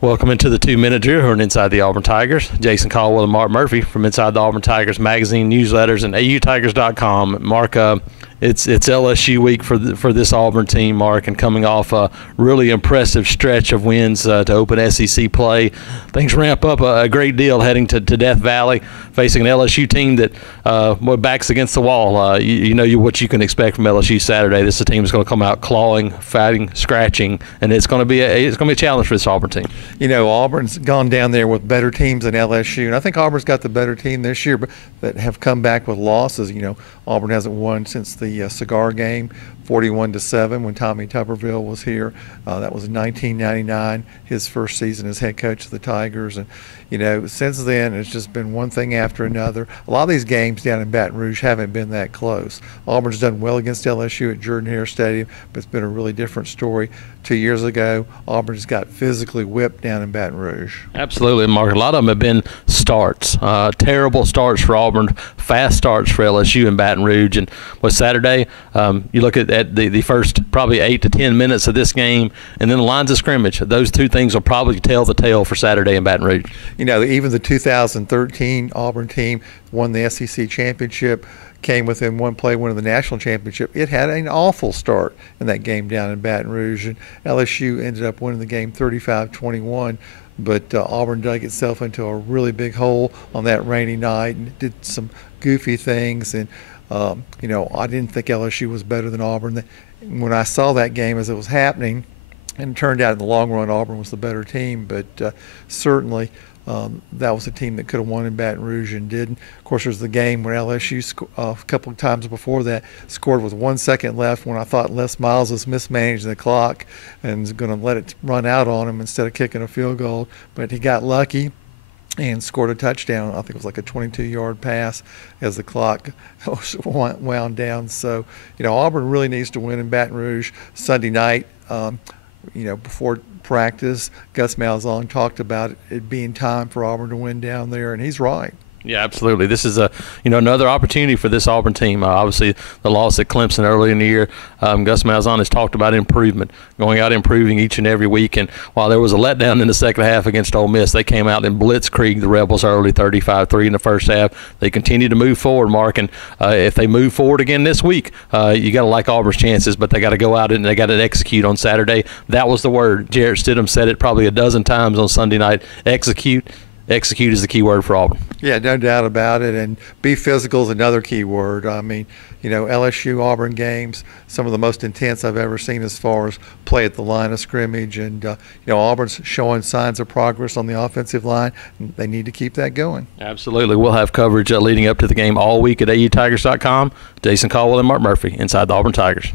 Welcome into the 2-minute drill here on Inside the Auburn Tigers. Jason Caldwell and Mark Murphy from Inside the Auburn Tigers magazine, newsletters, and AUTigers.com. Mark, it's LSU week for this Auburn team, Mark, and coming off a really impressive stretch of wins to open SEC play. Things ramp up a great deal heading to Death Valley, facing an LSU team that backs against the wall. You know what you can expect from LSU Saturday. This is a team that's going to come out clawing, fighting, scratching, and it's going to be a challenge for this Auburn team. You know, Auburn's gone down there with better teams than LSU, and I think Auburn's got the better team this year, but that have come back with losses. You know, Auburn hasn't won since the cigar game, 41-7 when Tommy Tuberville was here. That was in 1999, his first season as head coach of the Tigers. And, you know, since then, it's just been one thing after another. A lot of these games down in Baton Rouge haven't been that close. Auburn's done well against LSU at Jordan-Hare Stadium, but it's been a really different story. 2 years ago, Auburn just got physically whipped down in Baton Rouge. Absolutely, Mark. A lot of them have been starts, terrible starts for Auburn, fast starts for LSU in Baton Rouge. And with Saturday, you look at the first probably 8 to 10 minutes of this game, and then the lines of scrimmage. Those two things will probably tell the tale for Saturday in Baton Rouge. You know, even the 2013 Auburn team won the SEC championship, came within one play winning the national championship. It had an awful start in that game down in Baton Rouge, and LSU ended up winning the game 35-21. But Auburn dug itself into a really big hole on that rainy night and did some goofy things. And, you know, I didn't think LSU was better than Auburn. When I saw that game as it was happening, and it turned out in the long run Auburn was the better team, but certainly that was a team that could have won in Baton Rouge and didn't. Of course, there's the game where LSU a couple of times before that scored with 1 second left when I thought Les Miles was mismanaging the clock and was going to let it run out on him instead of kicking a field goal. But he got lucky and scored a touchdown. I think it was like a 22-yard pass as the clock wound down. So, you know, Auburn really needs to win in Baton Rouge Sunday night. You know, before practice, Gus Malzahn talked about it being time for Auburn to win down there, and he's right. Yeah, absolutely. This is another opportunity for this Auburn team. Obviously, the loss at Clemson early in the year, Gus Malzahn has talked about improvement, going out improving each and every week. And while there was a letdown in the second half against Ole Miss, they came out and blitzkrieged the Rebels early, 35-3 in the first half. They continue to move forward, Mark. And if they move forward again this week, you got to like Auburn's chances, but they got to go out and they got to execute on Saturday. That was the word. Jarrett Stidham said it probably a dozen times on Sunday night. Execute. Execute is the key word for Auburn. Yeah, no doubt about it. And be physical is another key word. I mean, you know, LSU Auburn games, some of the most intense I've ever seen as far as play at the line of scrimmage. And, you know, Auburn's showing signs of progress on the offensive line. They need to keep that going. Absolutely. We'll have coverage leading up to the game all week at AUTigers.com. Jason Caldwell and Mark Murphy, Inside the Auburn Tigers.